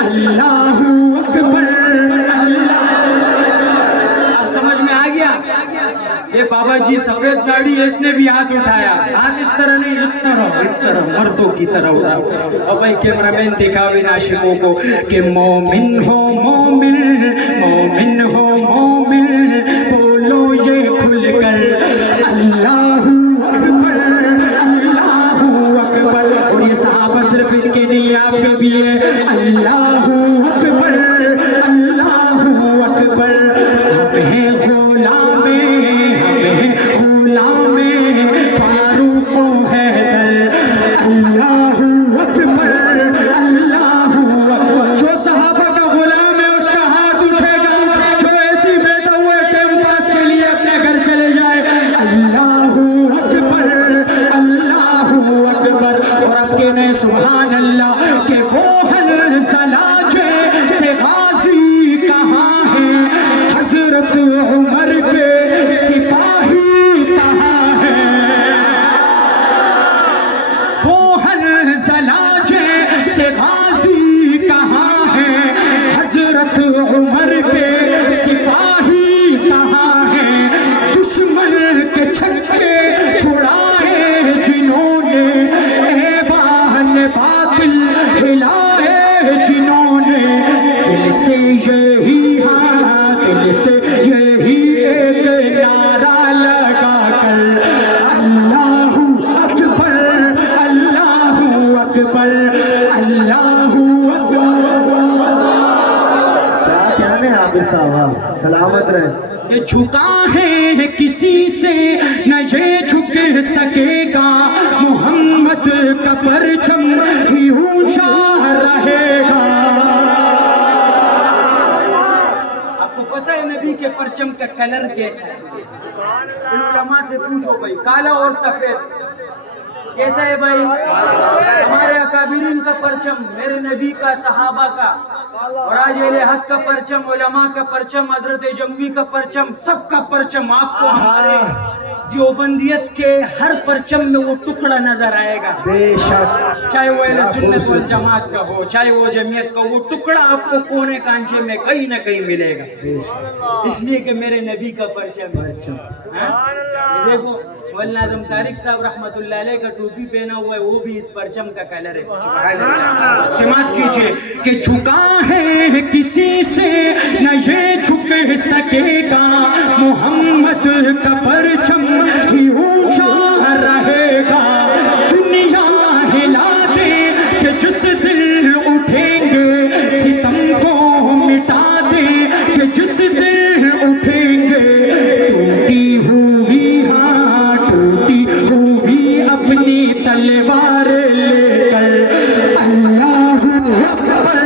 اللہ اکبر. اب سمجھ میں آ گیا؟ یہ پابند بابا جی سفید داڑھی ہے، اس نے بھی ہاتھ اٹھایا. ہاتھ اس طرح نہیں، اس طرح مردوں کی طرح اٹھا. اور بھائی کیمرہ مین دکھاوے عاشقوں کو کہ مومن ہو مومن، مومن ہو مومن، بولو یہ کھل کر اللہ اکبر اللہ اکبر. اور یہ صحابہ صرف ان کے نہیں، آپ کے بھی ہے. اللہ اکبر اللہ اکبر. ہم ہیں غلام، ہم ہیں غلام فاروق و حیدر. اللہ اکبر اللہ اکبر. جو صحابہ کا غلام ہے اس کا ہاتھ اٹھے گا، جو ایسی بیٹھا ہوئے ٹائم پاس کے لیے اپنے گھر چلے جائے. اللہ اکبر اللہ اکبر. اور اب کہنے سبحان اللہ کہ وہ سلاجے سے غازی کہاں ہے، حضرت عمر کے سپاہی کہاں ہے. وہ زلاجے سے غازی کہاں ہے، حضرت عمر کے سپاہی کہاں ہے. دشمن کے چھکے چھڑائے جنہوں نے، ایوان باطل ہلائے جنہوں نے. دل سے یہی ہاں دل سے یہی ایک نعرہ لگا کر اللہ اکبر اللہ اکبر اللہ اکبر. کیا کہنے حافظ صاحب، سلامت رہے. یہ جھکا ہے کسی سے نہ یہ جھک سکے گا، محمد کا پرچم ہی اونچا رہے گا. آپ کو پتہ ہے نبی کے پرچم کا کلر کیسا ہے؟ علماء سے پوچھو بھائی، کالا اور سفید کیسا ہے بھائی؟ ہمارے اکابرین کا پرچم، میرے نبی کا، صحابہ کا، اور آج اہل حق کا پرچم، علماء کا پرچم، حضرت جنگوی کا پرچم، سب کا پرچم آپ کو ہمارے دیوبندیت کے ہر پرچم میں وہ ٹکڑا نظر آئے گا. بے شک، چاہے وہ اہل سنت والجماعت کا ہو، چاہے وہ جمعیت کا، وہ ٹکڑا آپ کو کونے کانچے میں کہیں نہ کہیں ملے گا. اس لیے کہ میرے نبی کا پرچم ہے. یہ دیکھو مولانا اعظم طارق صاحب رحمۃ اللہ علیہ کا ٹوپی پہنا ہوا ہے، وہ بھی اس پرچم کا کلر ہے. سبحان اللہ. سماعت کیجئے کہ جھکا ہے کسی سے نہ یہ جھک سکے گا، محمد کا پرچم ہی اونچا رہے گا. دنیا ہلا دے کہ جس دل اٹھیں گے، ستم کو مٹا دے کہ جس دل اٹھیں گے. ٹوٹی ہوئی ہاں ٹوٹی ہوئی اپنی تلوار لے کر اللہ اکبر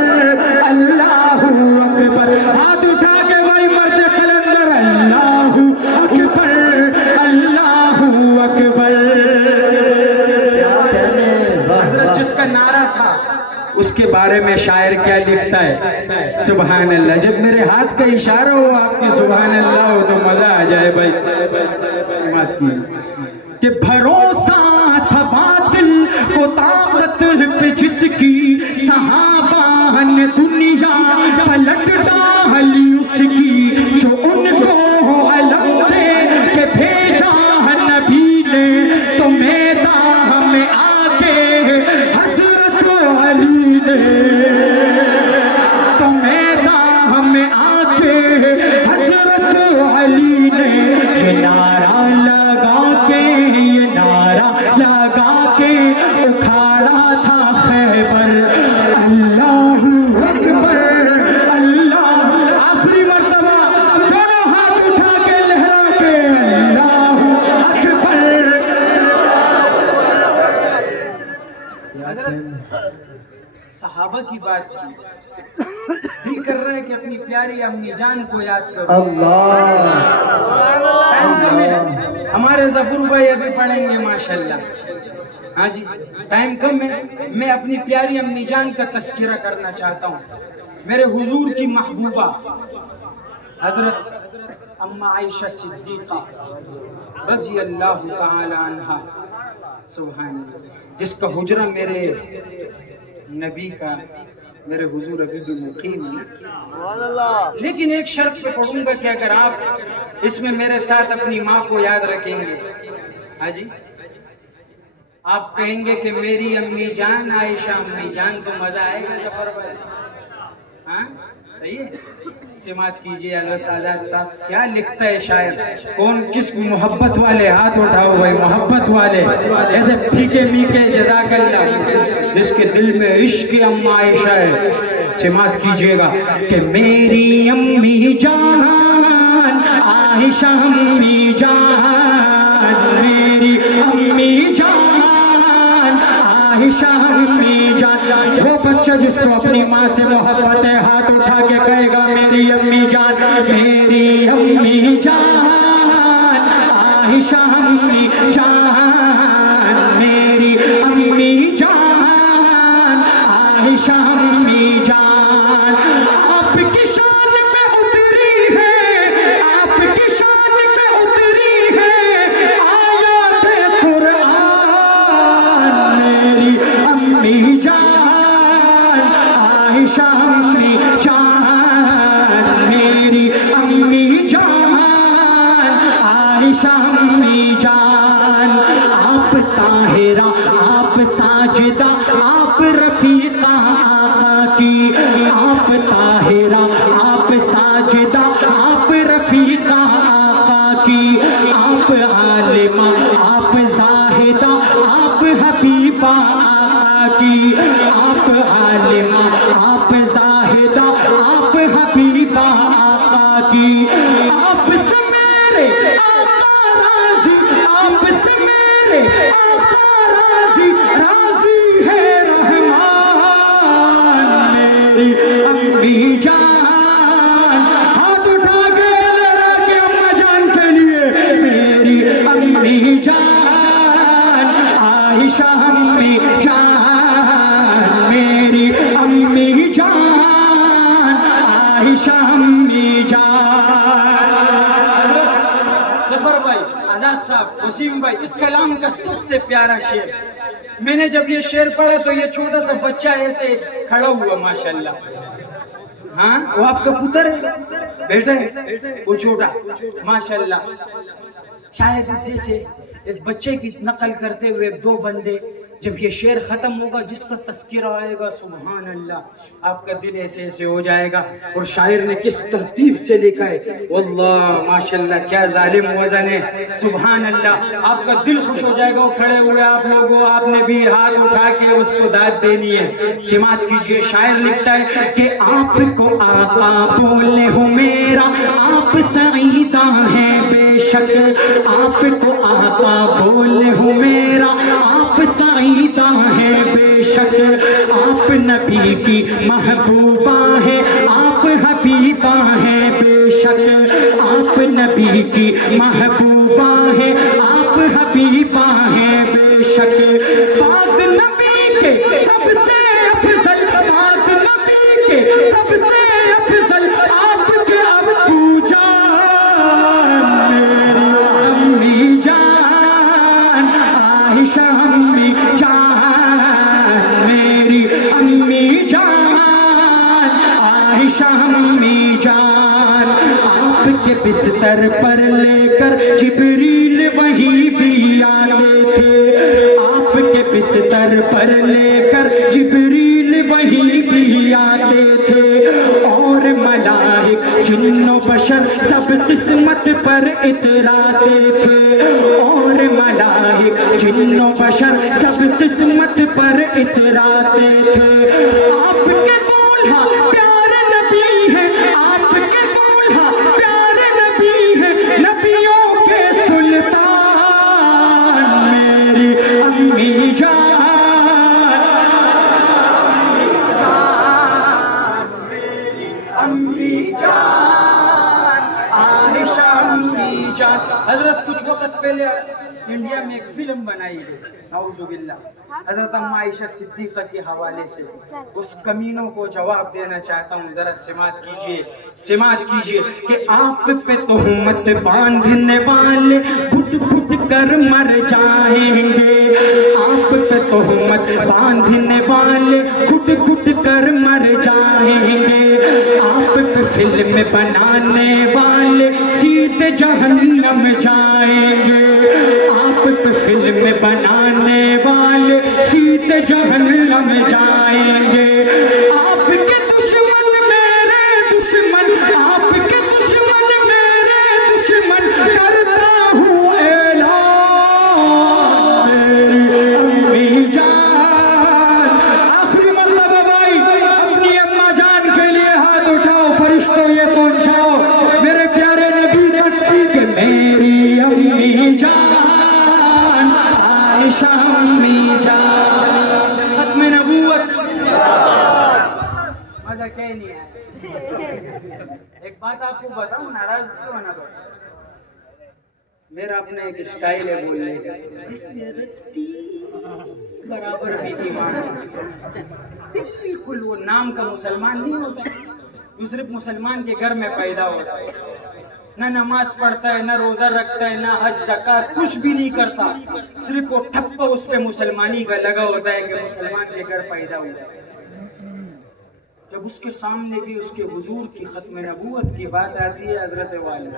اللہ اکبر. ہاتھ اٹھا کے بھائی مرد قلندر اللہ اکبر اللہ اکبر. حضرت جس کا نعرہ تھا اس کے بارے میں شاعر کیا لکھتا ہے؟ سبحان اللہ. جب میرے ہاتھ کا اشارہ ہو آپ کی سبحان اللہ ہو تو مزہ آ جائے بھائی. بات کی کہ بھروسہ تھا باطل کو طاقت پہ جس کی، صحابہ نے دنیا پلٹ ڈالی اس کی. جو ان کو علم دے کہ بھیجا نبی نے، تو میدان میں آ کے حضرت علی نے، تو میدان میں آ کے حضرت علی نے یہ نعرہ لگا کے، یہ نعرہ لگا کے اکھاڑا تھا خیبر. اللہ اکبر اللہ. آخری مرتبہ دونوں ہاتھ اٹھا کے لہرا کے اللہ اکبر. صحابہ کی بات کی، دل کر رہا ہے کہ اپنی پیاری امی جان کو یاد کرو. اللہ ٹائم کم ہے، ہمارے ظفر بھائی ابھی پڑھیں گے ماشاءاللہ. ہاں جی ٹائم کم ہے. میں اپنی پیاری امی جان کا تذکرہ کرنا چاہتا ہوں. میرے حضور کی محبوبہ حضرت اما عائشہ صدیقہ رضی اللہ تعالی عنہا، سبحان اللہ، جس کا حجرہ میرے نبی کا، میرے حضور ابھی بھی مقیم ہے. لیکن ایک شرط پہ پڑھوں گا کہ اگر آپ اس میں میرے ساتھ اپنی ماں کو یاد رکھیں گے. ہاں جی آپ کہیں گے کہ میری امی جان عائشہ امی جان، تو مزہ آئے گا سفر پر. ہاں صحیح ہے. سماعت کیجئے حضرت آزاد صاحب کیا لکھتا ہے شاعر. کون کس محبت والے ہاتھ اٹھاؤ بھائی، محبت والے ایسے پھیکے میکے جزاک اللہ، جس کے دل میں عشق اما عائشہ ہے. سماعت کیجئے گا کہ میری امی جان عائشہ امی جان، میری امی جان عائشہ امی جان. وہ بچہ جس کو اپنی ماں سے محبت ہے ہاتھ اٹھا کے کہے گا میری امی جان، میری امی جان عائشہ امی جان، میری امی جان عائشہ امی جان. آپ کی شان میں اتری ہے، آپ کی شان میں اتری ہے آیات قرآن. میری امی جان عائشہ امی جان، میری امی جان عائشہ امی جان. آپ طاہرہ آپ ساجدہ آپ رفیقہ آقا کی، آپ طاہرہ آپ ساجدہ آپ رفیقہ آقا کی، آپ عالمہ آپ زاہدہ آپ حبیبہ آقا کی، آپ عالمہ آپ زاہدہ آپ حبیبہ آقا کی. آپ سے میرے آقا راضی، آپ سے میرے آقا راضی، راضی ہے رحمان. میری امی جان ہاتھ اٹھا کے لڑا کے اما جان کے لیے، میری امی جان عائشہ امی جان، میری امی جان عائشہ امی جان. ظفر بھائی، آزاد صاحب، وسیم بھائی، اس کلام کا سب سے پیارا شعر. میں نے جب یہ شعر پڑھا تو یہ چھوٹا سا بچہ ایسے کھڑا ہوا ماشاءاللہ. ہاں وہ آپ کا پتر ہے، بیٹا ہے وہ چھوٹا ماشاءاللہ. شاید جیسے اس بچے کی نقل کرتے ہوئے دو بندے، جب یہ شعر ختم ہوگا جس کا تذکرہ آئے گا سبحان اللہ آپ کا دل ایسے ایسے ہو جائے گا. اور شاعر نے کس ترتیب سے لکھا ہے، واللہ ماشاءاللہ کیا ظالم وزن ہے. سبحان اللہ آپ کا دل خوش ہو جائے گا. وہ کھڑے ہوئے آپ لوگوں، آپ نے بھی ہاتھ اٹھا کے اس کو داد دینی ہے. سماعت کیجئے. شاعر لکھتا ہے کہ آپ کو آقا بولے ہو میرا آپ سعیدہ ہیں بے شک، آپ کو آقا بولے ہو میرا آپ سعیدہ ہیں بے شک. آپ نبی کی محبوبہ ہیں آپ حبیبہ ہیں بے شک. آپ نبی کی محبوبہ ہیں آپ حبیبہ ہیں بے شک. بعد نبی کے سب سے افضل، بعد نبی کے سب سے افضل آپ کے ابو جان، میری امی جان عائشہ امی جان، میری امی جان عائشہ امی جان. آپ کے بستر پر لے کر جبریل وہی بھی آتے تھے، آپ کے بستر پر لے کر جبریل وہی بھی آتے تھے. اور ملائک جن و بشر سب قسمت پر اتراتے تھے، اور ملائک جن و بشر سب قسمت پر اتراتے تھے. آپ کے دولہا پیارے نبی ہیں، آپ کے دولہا پیارے نبی ہیں، نبیوں کے سلطان. میری امی جان امی جان عائشہ امی جان. حضرت کچھ وقت پہلے انڈیا میں ایک فلم بنائی ہے، نعوذ باللہ، حضرت اما عائشہ صدیقہ کے حوالے سے. اس کمینوں کو جواب دینا چاہتا ہوں، ذرا سماعت کیجئے. سماعت کیجئے کہ آپ پہ تہمت باندھنے والے گھٹ گھٹ کر مر جائیں گے. آپ پہ تہمت باندھنے والے گھٹ گھٹ کر مر جائیں گے. آپ پہ فلم بنانے والے سیدھے جہنم جائیں گے، آپ تو فلم بنانے والے سیدھے جہنم جائیں گے، آپ کے دشمن میرے دشمن، آپ کے دشمن میرے دشمن، کرتا ہوں اعلان میری امی جان۔ آخری مرتبہ بھائی اپنی اماں جان کے لیے ہاتھ اٹھاؤ، فرشتوں یہ پہنچاؤ میرے پیارے نبی تک کہ میری امی جان عائشہ امی جان۔ ختم نبوت مزہ کہیں نہیں آیا۔ ایک بات آپ کو بتاؤں، ناراض کیوں ہونا پڑا؟ میرا اپنا ایک اسٹائل ہے بولنے کا، جس میں رتی برابر بھی ایمان ہے۔ بالکل وہ نام کا مسلمان نہیں ہوتا، جو صرف مسلمان کے گھر میں پیدا ہوتا ہے، نہ نماز پڑھتا ہے، نہ روزہ رکھتا ہے، نہ حج زکات کچھ بھی نہیں کرتا، صرف وہ ٹھپا اس پہ مسلمانی کا لگا ہوتا ہے کہ مسلمان کے گھر پیدا ہوا ہے۔ جب اس کے سامنے بھی اس کے حضور کی ختم نبوت کی بات آتی ہے حضرت والد،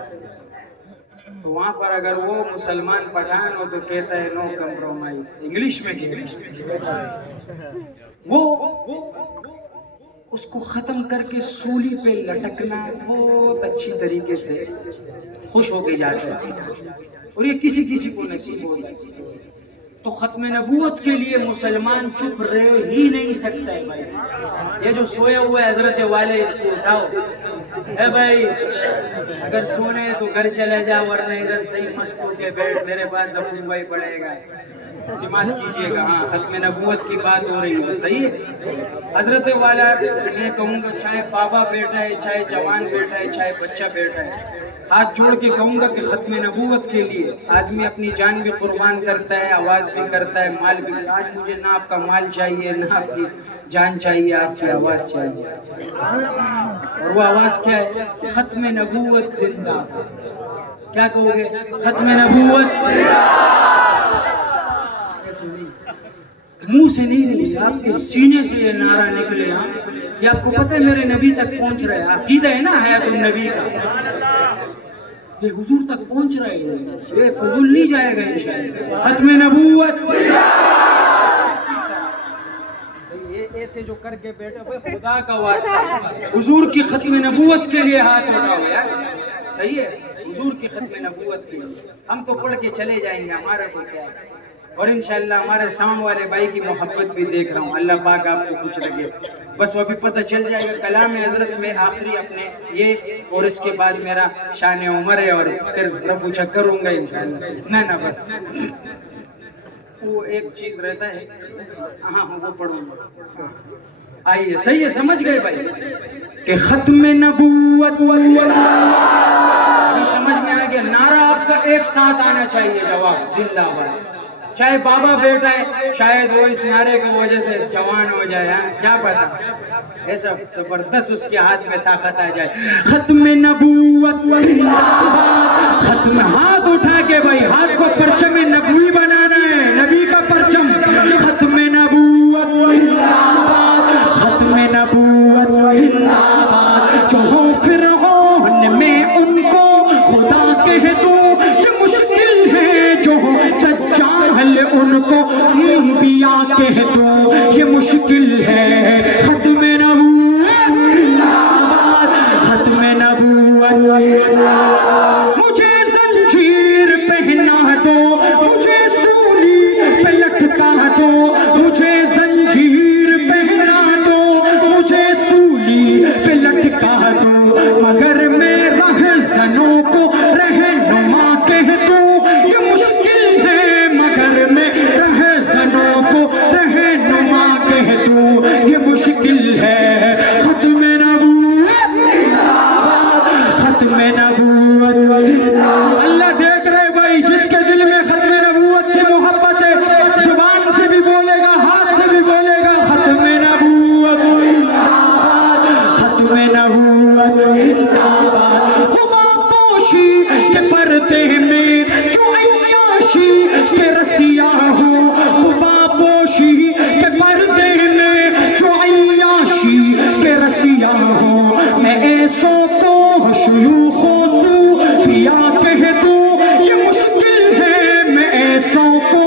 تو وہاں پر اگر وہ مسلمان پٹھان ہو تو کہتا ہے نو کمپرومائز، انگلش میں وہ اس کو ختم کر کے سولی پہ لٹکنا بہت اچھی طریقے سے خوش ہو کے جاتا ہے، اور یہ کسی کسی کو نصیب ہوتا ہے۔ تو ختم نبوت کے لیے مسلمان چپ رہ ہی نہیں سکتا ہے بھائی۔ یہ جو سویا ہوا ہے حضرت والے، اس کو اٹھاؤ اے بھائی، اگر سونے تو گھر چلے جا، ورنہ ادھر صحیح مست ہو کے بیٹھ، میرے پاس ظفر بھائی پڑے گا، سماعت کیجئے گا۔ ہاں ختم نبوت کی بات ہو رہی ہے، صحیح ہے۔ حضرت والا میں کہوں گا، چاہے بابا بیٹا ہے، چاہے جوان بیٹا ہے، چاہے بچہ بیٹا ہے، ہاتھ جوڑ کے کہوں گا کہ ختم نبوت کے لیے آدمی اپنی جان بھی قربان کرتا ہے، آواز بھی کرتا ہے، مال بھی۔ آج مجھے نہ آپ کا مال چاہیے، نہ آپ کی جان چاہیے، آپ کی آواز چاہیے۔ اور وہ آواز کیا ہے؟ ختم نبوت زندہ۔ کیا کہو گے؟ ختم نبوت منہ سے نہیں نکلے، آپ کے سینے سے یہ نعرہ نکلے۔ یہ آپ کو پتہ ہے میرے نبی تک پہنچ رہا ہے، عقیدہ ہے نا حیات النبی کا، یہ حضور تک پہنچ رہا ہے، یہ فضول نہیں جائے گا انشاءاللہ۔ ختم نبوت ایسے جو کر کے بیٹھا، خدا کا واسطہ حضور کی ختم نبوت کے لیے ہاتھ اٹھاؤ یار، صحیح ہے؟ حضور کی ختم نبوت کے لیے ہم تو پڑھ کے چلے جائیں گے، ہمارا کو کیا ہے۔ اور انشاءاللہ ہمارے سامنے والے بھائی کی محبت بھی دیکھ رہا ہوں، اللہ پاک آپ کو کچھ لگے، بس وہ بھی پتہ چل جائے گا۔ کلام حضرت میں آخری اپنے یہ، اور اس کے بعد میرا شان عمر ہے، اور پھر رفع چک کروں گا انشاءاللہ۔ نہ بس وہ ایک چیز رہتا ہے، ہاں وہ پڑھوں گا۔ آئیے، صحیح ہے، سمجھ گئے بھائی کہ ختم نبوت سمجھ میں آ گیا؟ نعرہ آپ کا ایک ساتھ آنا چاہیے، جواب زندہ باد۔ چاہے بابا بیٹا ہے، شاید وہ اس نعرے کی وجہ سے جوان ہو جائے، کیا پتا، ایسا زبردست اس کے ہاتھ میں طاقت آ جائے۔ ختم نبوت زندہ باد۔ ختم، ہاتھ اٹھا کے بھائی، ہاتھ کو پرچم نبوی بنانا ہے، نبی کا پرچم۔ ختم نبوت زندہ باد، ختم نبوت زندہ باد۔ جو ہو فرعون میں ان کو خدا کہہ دوں، یہ مشکل ہے، جو ہو دجال ان کو انبیاء کہہ دوں، یہ مشکل ہے۔ ختم نبوت زندہ باد، ختم نبوت۔ مجھے زنجیر پہنا دو، مجھے سولی پہ لٹکا دو، مجھے زنجیر پہنا دو، مجھے سولی پہ لٹکا دو، مگر میں رہزنوں کو رہنما کہہ دوں، یہ مشکل ہے، مگر میں رہزنوں کو رہنما کہہ دوں، یہ مشکل ہے۔ ختم نبوت زندہ باد، ختم نبوت زندہ باد۔ اللہ دیکھ رہے بھائی، جس کے دل میں ختم نبوت کی محبت ہے، زبان سے بھی بولے گا، ہاتھ سے بھی بولے گا، ختم نبوت زندہ باد، ختم نبوت زندہ باد۔ قبا پوشی کے پردے میں جو عیاشی کے رسیا ہو، قبا پوشی کے پردے میں جو عیاشی کے رسیا ہو، میں ایسوں کو شیوخوں صوفیاء کہہ دوں یہ مشکل ہے، میں ایسوں کو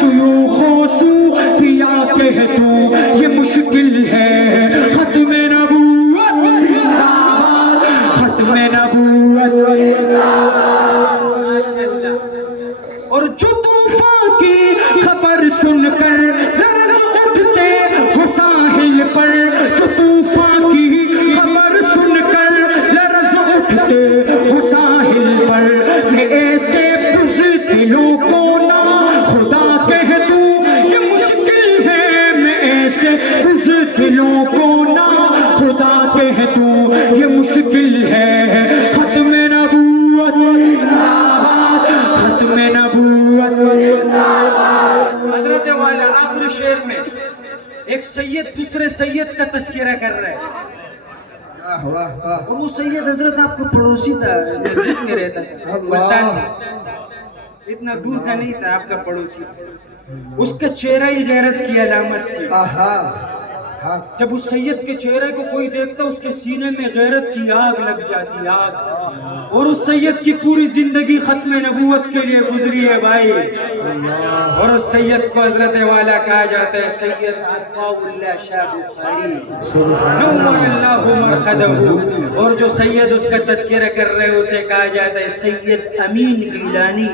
شیوخوں صوفیاء کہہ دوں یہ مشکل ہے، ختم نبوت زندہ باد، ختم نبوت اور جو طوفان کی خبر سن کر لرز اٹھتے ہو ساحل پر، جو طوفان کی خبر سن کر لرز اٹھتے ہو ساحل پر، میں ایسے بزدلوں کو نہ خدا کہہ دوں یہ مشکل ہے، میں ایسے بزدلوں کو نہ خدا کہہ دوں یہ مشکل ہے، ختم نبوت زندہ باد، ختم نبوت حضرت والا آخری شعر میں ایک سید دوسرے سید کا تذکرہ کر رہا ہے، اور وہ سید حضرت آپ کو پڑوسی تھا، نزدیک میں رہتا تھا، ملتان میں، اتنا دور کا نہیں تھا، آپ کا پڑوسی تھا، اس کا چہرہ ہی غیرت کی علامت تھی، جب اس سید کے چہرے کو کوئی دیکھتا اس کے سینے میں غیرت کی آگ لگ جاتی، آگ، اور اس سید کی پوری زندگی ختم نبوت کے لیے گزری ہے بھائی، اور اس سید کو حضرت والا کہا جاتا ہے سید عطاء اللہ شاہ بخاری نور اللہ مرقدہ، اور جو سید اس کا تذکرہ کر رہے ہیں اسے کہا جاتا ہے سید امین گیلانی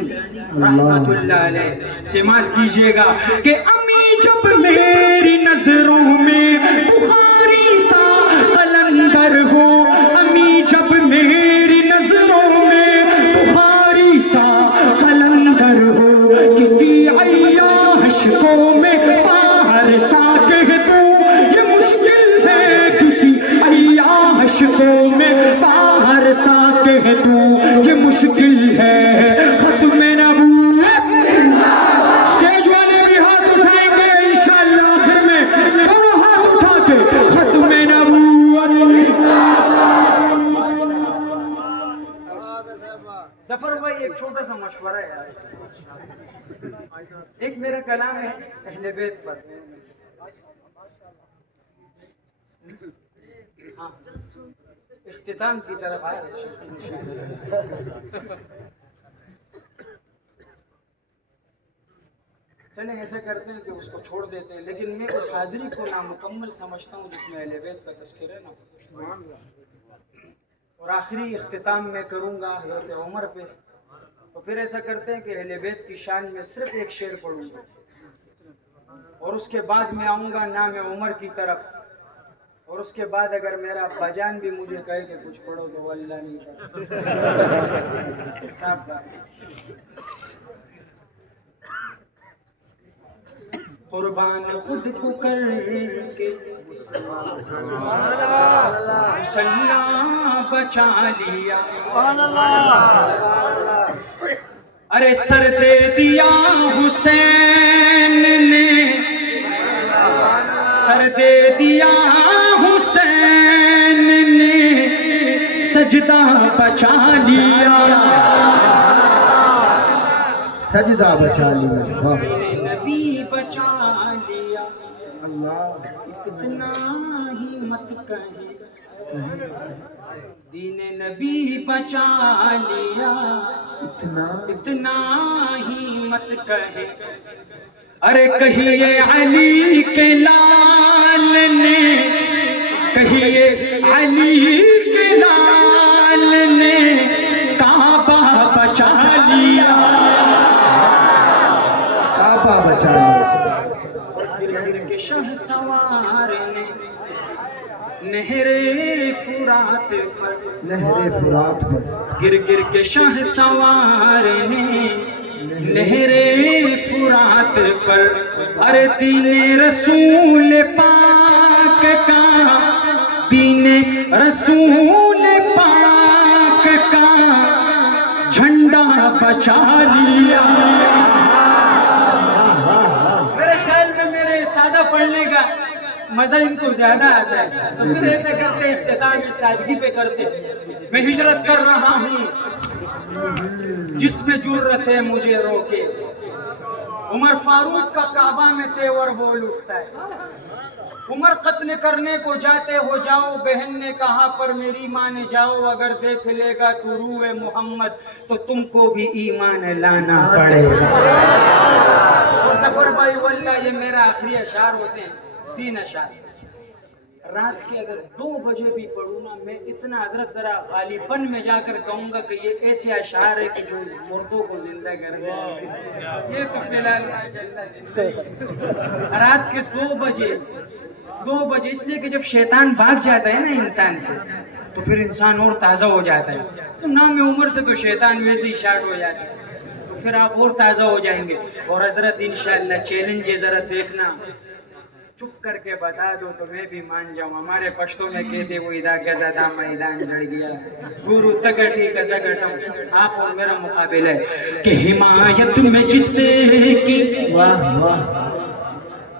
رحمت اللہ علیہ۔ سماعت کیجئے گا کہ امی جب میری نظروں میں بخاری سا قلندر ہو، امی جب میری نظروں میں بخاری سا قلندر ہو، کسی عیاش کو میں باہر سا کہہ دوں یہ مشکل ہے، کسی عیاش کو میں باہر سا کہہ دوں یہ مشکل ہے، ختم نبوت اسٹیج والے بھی ہاتھ اٹھائیں گے انشاءاللہ، آخر میں دونوں ہاتھ اٹھا کے ختم نبوت۔ ظفر بھائی ایک چھوٹا سا مشورہ ہے یار، ایک میرا کلام ہے اہل بیت پر، ہاں اختتام کی طرف آ رہے چلیں ایسے کرتے ہیں کہ اس کو چھوڑ دیتے ہیں، لیکن میں اس حاضری کو نامکمل سمجھتا ہوں جس میں اہل بیت کا تذکرہ نا، اور آخری اختتام میں کروں گا حضرت عمر پہ، تو پھر ایسا کرتے ہیں کہ اہل بیت کی شان میں صرف ایک شعر پڑھوں گا، اور اس کے بعد میں آؤں گا نام عمر کی طرف، اور اس کے بعد اگر میرا ابا جان بھی مجھے کہے کہ کچھ پڑھو تو اللہ نہیں کہے، صاف بات۔ قربان خود کو کر کے مسلح بچا لیا، ارے سر دے دیا حسین نے، سر دے دیا حسین نے، سجدہ بچا لیا، سجدہ بچا لیا، نبی بچا لیا، اتنا ہی مت کہیں، دین نبی بچا لیا، اتنا ہی مت کہیں، ارے کہیے علی کے لال نے، کہیے علی کے لال نے کعبہ بچا لیا، کعبہ بچا لیا، گر کے شہ سوار نے نہر فرات پر، نہر فرات پر، گر گر کے شہ سوار نے نہر فرات پر، ارے دین رسول پاک کا، دین رسول پاک کا جھنڈا بچا لیا۔ میرے خیال میں میرے سادہ پڑھنے کا مزہ ان کو زیادہ آتا ہے، تو پھر ایسا کرتے اختتام اس سادگی پہ کرتے، میں ہجرت کر رہا ہوں جس میں جرت ہے مجھے روکے، عمر فاروق کا کعبہ میں تیور بول اٹھتا ہے، عمر قتل کرنے کو جاتے ہو جاؤ، بہن نے کہا پر میری مان جاؤ، اگر دیکھ لے گا تو روح محمد تو تم کو بھی ایمان لانا پڑے گا۔ اور ظفر بھائی واللہ یہ میرا آخری اشعار ہوتے ہیں، 3 اشعار رات کے اگر 2 بجے بھی پڑھوں نا، میں اتنا حضرت ذرا غالباً میں جا کر کہوں گا کہ یہ ایسے اشعار ہے کہ جو مردوں کو زندہ کر دے۔ یہ تو فی الحال رات کے 2 بجے 2 بجے، اس لیے کہ جب شیطان بھاگ جاتا ہے نا انسان سے تو پھر انسان اور تازہ ہو جاتا ہے۔ تو نام عمر سے تو شیطان ویسے ہی شارٹ ہو جاتا ہے، تو پھر آپ اور تازہ ہو جائیں گے۔ اور حضرت انشاءاللہ چیلنج ہے، ذرا دیکھنا، چپ کر کے بتا دو تو میں بھی مان جاؤں۔ ہمارے پشتوں میں کہتے وہ ادا گزادا میدان جڑ گیا، گورو تگٹی کزگٹم، آپ اور میرا مقابلہ ہے کہ حمایت میں جس کی، واہ واہ،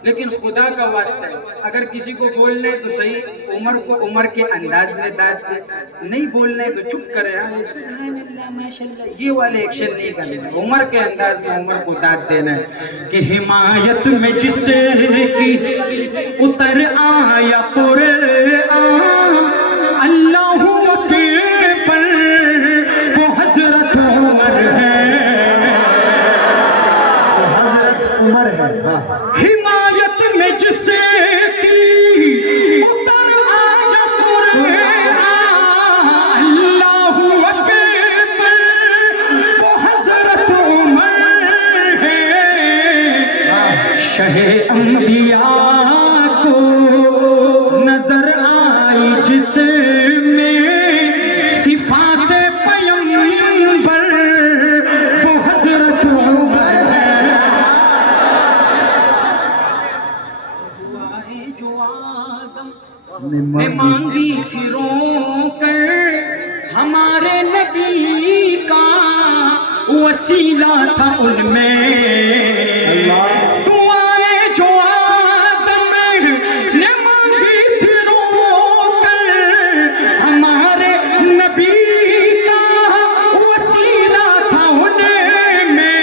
لیکن خدا کا واسطہ ہے اگر کسی کو بولنا ہے تو صحیح عمر کو عمر کے انداز میں داد دے، نہیں بولنا ہے تو چپ کرے، سبحان اللہ ماشاءاللہ، یہ والے ایکشن نہیں کرنا، عمر کے انداز میں عمر کو داد دینا ہے کہ حمایت میں جس کی اتر آیا قرآن، اللہ اکبر، وہ حضرت عمر ہے، حضرت عمر ہے۔ حمایت میں جس کی اتر آیا قرآن، اللہ اکبر، وہ حضرت عمر ہے، شہ انبیاء کو نظر آئی جس میں صفات پیغمبر، وہ حضرت عمر ہے، دعائیں جو آدم نے مانگی تھی رو کر، ہمارے نبی کا وسیلہ تھا ان میں، دعائیں جو آدم نے مانگی تھی رو کر، ہمارے نبی کا وسیلہ تھا ان میں،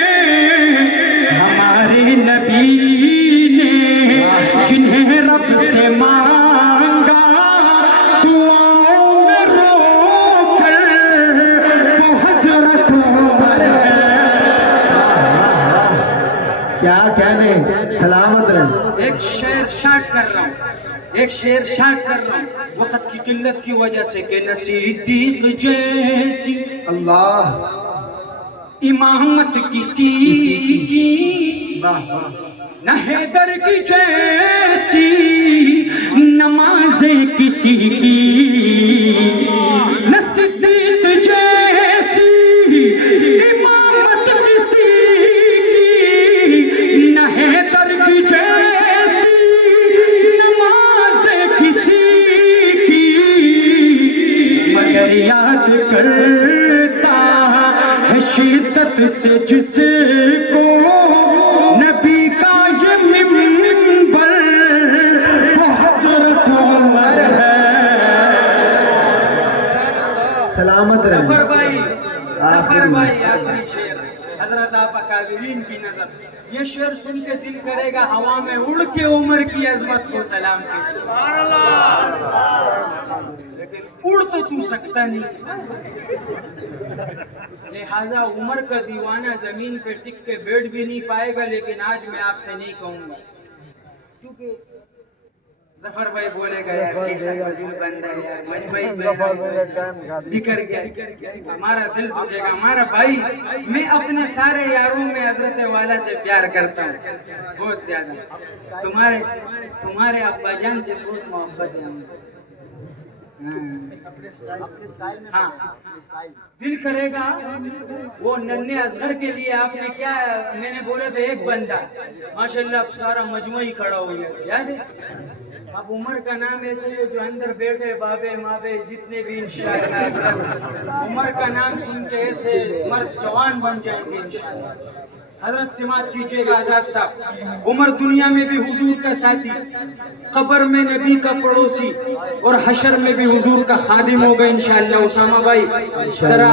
ہمارے نبی نے جنہیں رب سے مانگا دعاؤں میں رو کر، وہ حضرت عمر ہے۔ کیا کہنے، سلامت رہے۔ ایک شعر شارٹ کر رہا ہوں، ایک شعر شارٹ کر رہا ہوں وقت کی قلت کی وجہ سے کہ نہ صدیق جیسی اللہ، امامت کسی کی، نہ حیدر کی جیسی نمازیں کسی کی، نہ صدیق جیسی امامت کسی کی، نہ حیدر کی جیسی نمازیں کسی کی، مگر یاد کرتا ہے شدت سے جس کو نبی کا یہ منبر، وہ حضرت عمر ہے۔ سلامت رہے۔ ظفر بھائی، ظفر بھائی آخری شعر حضرت آپ اکابرین کی نظر، یہ شعر سن کے دل کرے گا ہوا میں اڑ کے عمر کی عظمت کو سلام کیجیے، لیکن اڑ تو سکتا نہیں، لہذا عمر کا دیوانہ زمین پہ ٹک کے بیٹھ بھی نہیں پائے گا، لیکن آج میں آپ سے نہیں کہوں گا کیونکہ ظفر بھائی بولے گا یار کیسا مجبور بندہ ہے یار، مجبوری بکر گیا، ہمارا دل دکھے گا، ہمارا بھائی، میں اپنے سارے یاروں میں حضرت والا سے پیار کرتا ہوں بہت زیادہ، تمہارے ابا جان سے بہت محبت ہے مجھے، ہاں دل کرے گا وہ ننھے اصغر کے لیے آپ نے کیا، میں نے بولا تھا ایک بندہ، ماشاءاللہ اب سارا مجموعہ ہی کھڑا ہو گیا، یاد ہے؟ اب عمر کا نام ایسے ہے جو اندر بیٹھے بابے مابے جتنے بھی انشاءاللہ عمر کا نام سن کے ایسے مرد جوان بن جائیں گے انشاءاللہ۔ حضرت سماعت کیجئے گا آزاد صاحب. عمر دنیا میں بھی حضور کا ساتھی, قبر میں نبی کا پڑوسی, اور حشر میں بھی حضور کا خادم ہوگا انشاءاللہ. اسامہ بھائی ذرا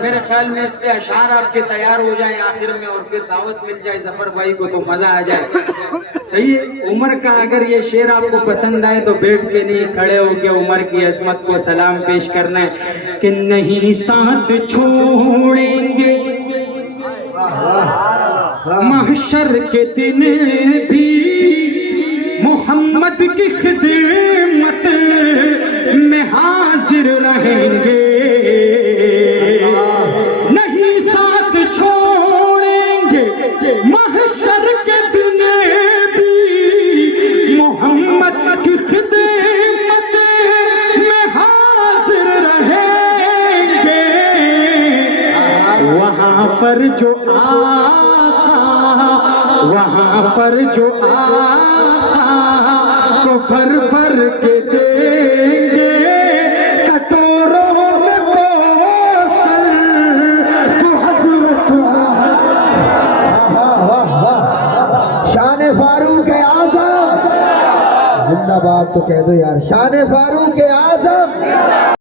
میرے خیال میں اس پہ اشعار آپ کے تیار ہو جائیں آخر میں, اور پھر دعوت مل جائے ظفر بھائی کو تو مزہ آ جائے. صحیح ہے. عمر کا اگر یہ شعر آپ کو پسند آئے تو بیٹھ کے نہیں, کھڑے ہو کے عمر کی عظمت کو سلام پیش کرنا ہے کہ نہیں ساتھ چھوڑیں گے محشر کے دن بھی, محمد کی خدمت میں حاضر رہیں گے. نہیں ساتھ چھوڑیں گے محشر کے دن بھی, محمد کی خدمت میں حاضر رہیں گے. وہاں پر جو وہاں پر جو آقا کو بھر بھر کے دیں گے کٹوروں میں کوثر تو حضرت. شان فاروق اعظم زندہ باد تو کہہ دو یار, شان فاروق اعظم.